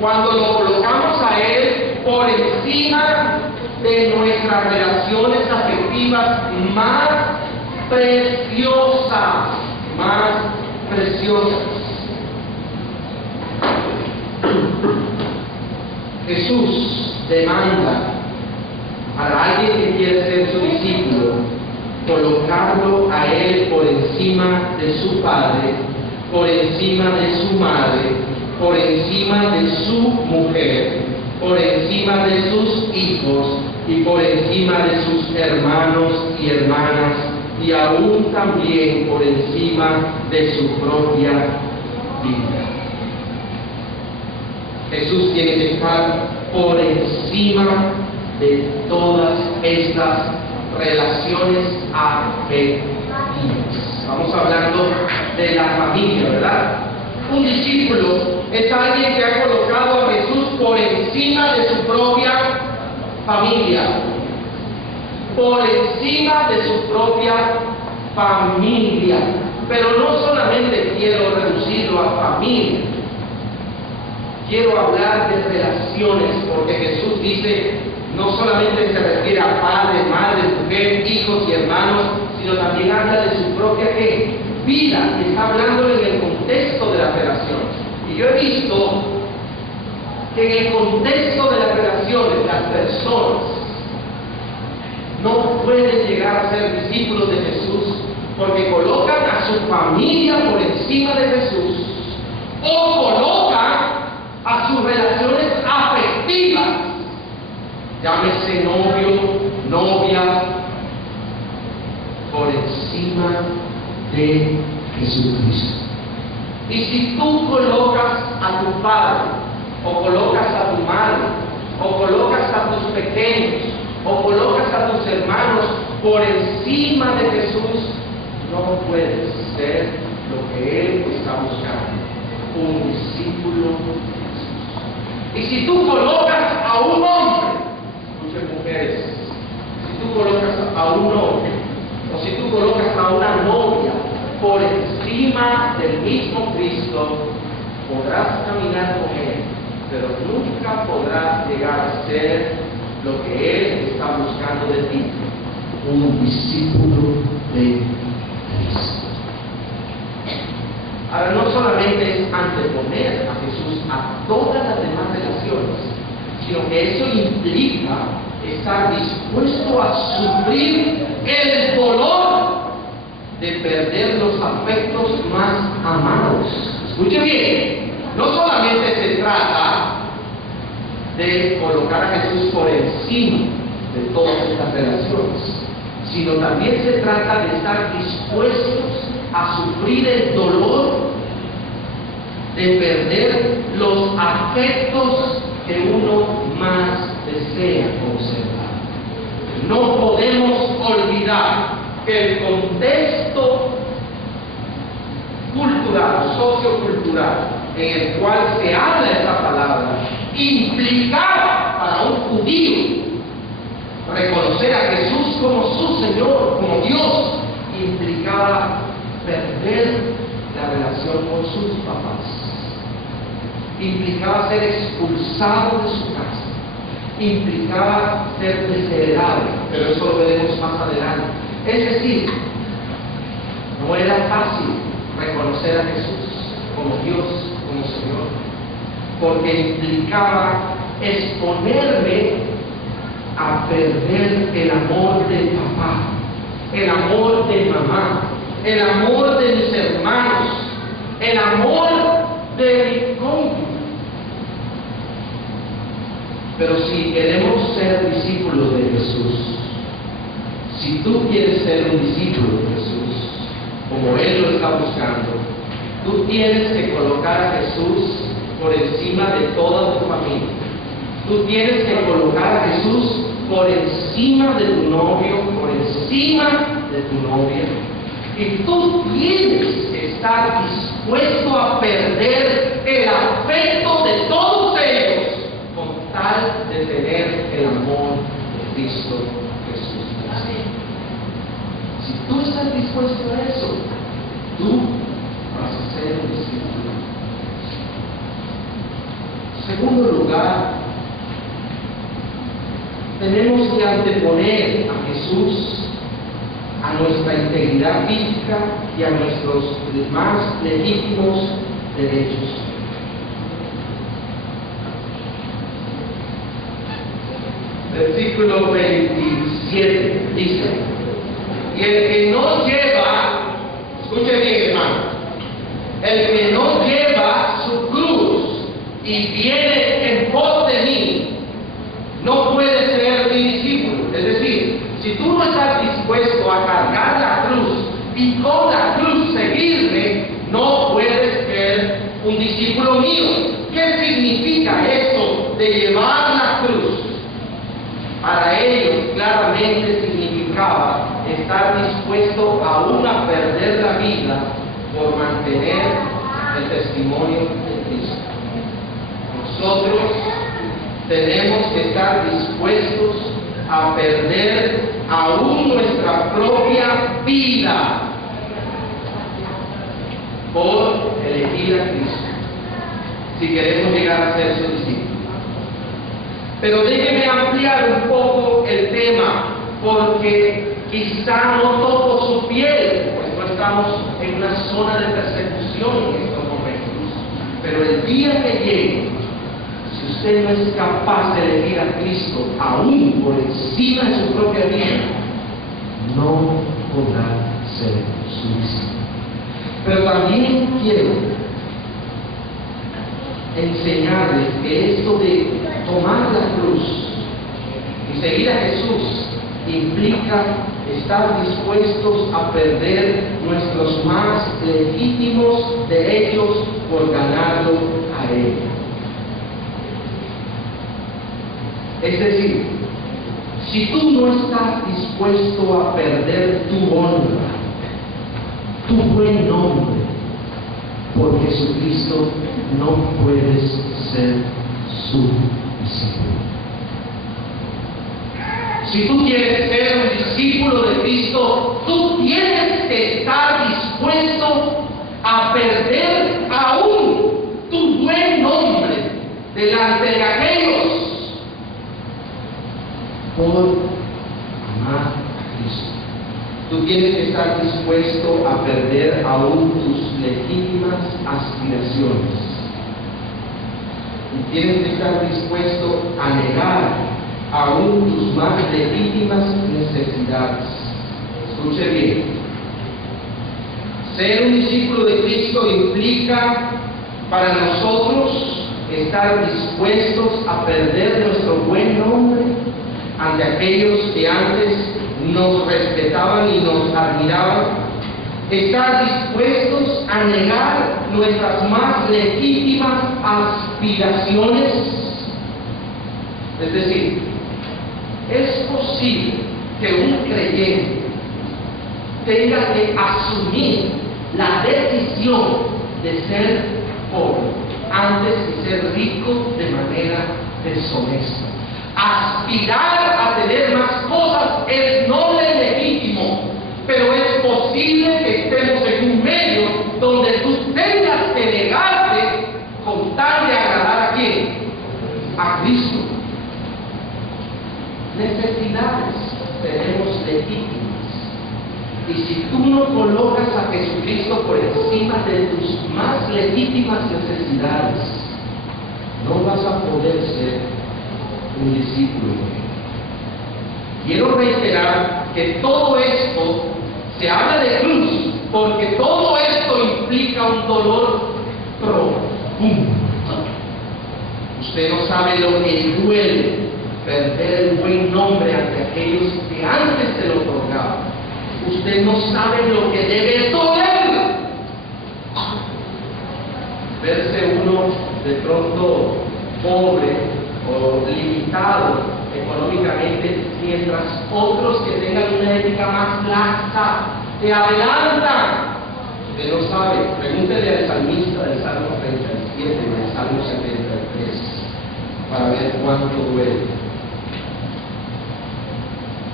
Cuando lo colocamos a Él por encima de nuestras relaciones afectivas más preciosas, más preciosas. Jesús demanda a alguien que quiere ser su discípulo colocarlo a Él por encima de su padre, por encima de su madre, por encima de su mujer, por encima de sus hijos y por encima de sus hermanos y hermanas, y aún también por encima de su propia vida. Jesús tiene que estar por encima de todas estas relaciones afectivas. Estamos hablando de la familia, ¿verdad? Un discípulo es alguien que ha colocado a Jesús por encima de su propia familia. Por encima de su propia familia. Pero no solamente quiero reducirlo a familia. Quiero hablar de relaciones, porque Jesús dice, no solamente se refiere a padre, madre, mujer, hijos y hermanos, sino también habla de su propia ¿qué? Vida. Está hablando en el contexto de las relaciones. Y yo he visto que en el contexto de las relaciones, las personas no pueden llegar a ser discípulos de Jesús porque colocan a su familia por encima de Jesús o colocan a sus relaciones afectivas, llámese novio, novia, por encima de Jesucristo. Y si tú colocas a tu padre, o colocas a tu madre, o colocas a tus pequeños, o colocas a tus hermanos por encima de Jesús, no puedes ser lo que Él está buscando, un discípulo de Jesús. Y si tú colocas a un hombre, muchas mujeres, si tú colocas a un hombre, o si tú colocas a una novia por encima del mismo Cristo, podrás caminar con Él, pero nunca podrás llegar a ser lo que Él está buscando de ti, un discípulo de Cristo. Ahora, no solamente es anteponer a Jesús a todas las demás relaciones, sino que eso implica estar dispuesto a sufrir el dolor de perder los afectos más amados. Escuche bien, no solamente se trata de colocar a Jesús por encima de todas estas relaciones, sino también se trata de estar dispuestos a sufrir el dolor de perder los afectos que uno más desea conservar. No podemos olvidar que el contexto cultural, sociocultural, en el cual se habla esta palabra, implicaba para un judío reconocer a Jesús como su Señor, como Dios, implicaba perder la relación con sus papás, implicaba ser expulsado de su casa, implicaba ser desheredado, pero eso lo veremos más adelante. Es decir, no era fácil reconocer a Jesús como Dios, como Señor, porque implicaba exponerme a perder el amor de papá, el amor de mamá, el amor de mis hermanos, el amor de mi cónyuge. Pero si queremos ser discípulos de Jesús, si tú quieres ser un discípulo de Jesús, como Él lo está buscando, tú tienes que colocar a Jesús por encima de toda tu familia. Tú tienes que colocar a Jesús por encima de tu novio, por encima de tu novia. Y tú tienes que estar dispuesto a perder el afecto de todos ellos con tal de tener el amor de Cristo Jesús. Si tú estás dispuesto a eso, tú vas a ser un discípulo. Segundo lugar, tenemos que anteponer a Jesús a nuestra integridad física y a nuestros más legítimos derechos. Versículo 27 dice: y el que no lleva, escuche bien, hermano, el que no lleva su cruz y viene en pos de mí, no puede ser mi discípulo. Es decir, si tú no estás dispuesto a cargar la cruz y con la cruz seguirme, no puedes ser un discípulo mío. ¿Qué significa esto de llevar la cruz? Para ellos claramente significaba estar dispuesto aún a perder la vida por mantener el testimonio de Cristo. Nosotros tenemos que estar dispuestos a perder aún nuestra propia vida por elegir a Cristo, si queremos llegar a ser su discípulo. Pero déjeme ampliar un poco el tema, porque quizá no toco su piel, pues no estamos en una zona de persecución en estos momentos. Pero el día que llegue, si usted no es capaz de elegir a Cristo aún por encima de su propia vida, no podrá ser su discípulo. Pero también quiero enseñarles que esto de tomar la cruz y seguir a Jesús implica estar dispuestos a perder nuestros más legítimos derechos por ganarlo a Él. Es decir, si tú no estás dispuesto a perder tu honra, tu buen nombre, por Jesucristo, no puedes ser su discípulo. Si tú quieres ser un discípulo de Cristo, tú tienes que estar dispuesto a perder aún tu buen nombre delante de aquellos por amar a Cristo. Tú tienes que estar dispuesto a perder aún tus legítimas aspiraciones. Y tienes que estar dispuesto a negar aún tus más legítimas necesidades. Escuche bien. Ser un discípulo de Cristo implica para nosotros estar dispuestos a perder nuestro buen nombre ante aquellos que antes nos respetaban y nos admiraban, estar dispuestos a negar nuestras más legítimas aspiraciones. Es decir, es posible que un creyente tenga que asumir la decisión de ser pobre antes de ser rico de manera deshonesta. Aspirar a tener más cosas es noble y legítimo, pero es posible que estemos en un medio donde tú tengas que negarte con tal de agradar a quién, a Cristo. Necesidades tenemos legítimas, y si tú no colocas a Jesucristo por encima de tus más legítimas necesidades, no vas a poder ser un discípulo. Quiero reiterar que todo esto se habla de cruz porque todo esto implica un dolor profundo. Usted no sabe lo que duele perder el buen nombre ante aquellos que antes te lo otorgaban. Usted no sabe lo que debe doler verse uno de pronto pobre o limitado económicamente, mientras otros que tengan una ética más laxa te adelantan. Usted no sabe, pregúntele al salmista del Salmo 37 y del Salmo 73 para ver cuánto duele.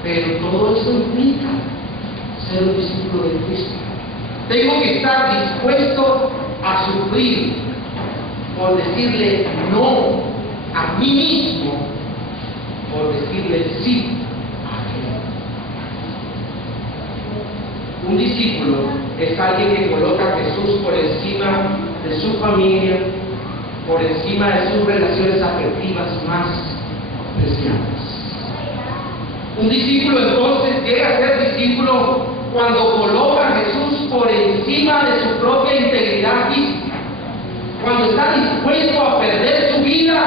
Pero todo eso implica ser un discípulo de Cristo. Tengo que estar dispuesto a sufrir por decirle no a mí mismo, por decirle sí a Él. Un discípulo es alguien que coloca a Jesús por encima de su familia, por encima de sus relaciones afectivas más preciadas. Un discípulo entonces llega a ser discípulo cuando coloca a Jesús por encima de su propia integridad física, cuando está dispuesto a perder su vida,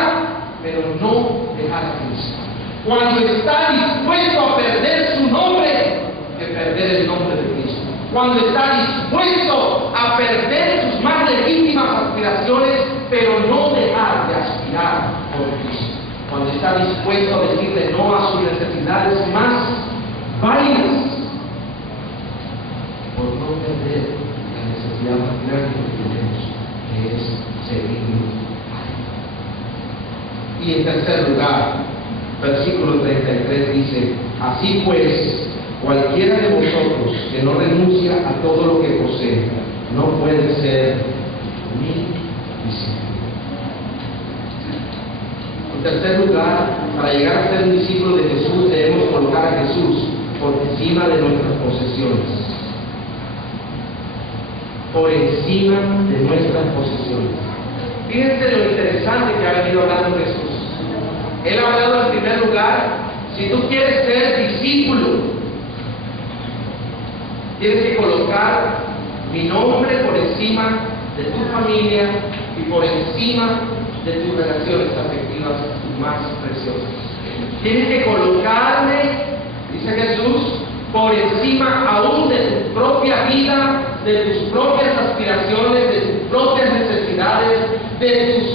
pero no dejar a Cristo, cuando está dispuesto a perder su nombre, que perder el nombre de Cristo, cuando está dispuesto a perder sus más legítimas aspiraciones, pero no dejar de aspirar por Cristo, cuando está dispuesto a decirle no a sus necesidades más válidas, por no perder la necesidad más grande que tenemos, que es seguirlo a Él. Y en tercer lugar, versículo 33 dice: así pues, cualquiera de vosotros que no renuncia a todo lo que posee, no puede ser mi discípulo. En tercer lugar, para llegar a ser un discípulo de Jesús, debemos colocar a Jesús por encima de nuestras posesiones. Por encima de nuestras posesiones. Fíjense lo interesante que ha venido hablando Jesús. Él ha hablado en primer lugar, si tú quieres ser discípulo, tienes que colocar mi nombre por encima de tu familia y por encima de tus relaciones afectivas más preciosas. Tienes que colocarme, dice Jesús, por encima aún de tu propia vida, de tus propias aspiraciones, de tus propias necesidades, de tus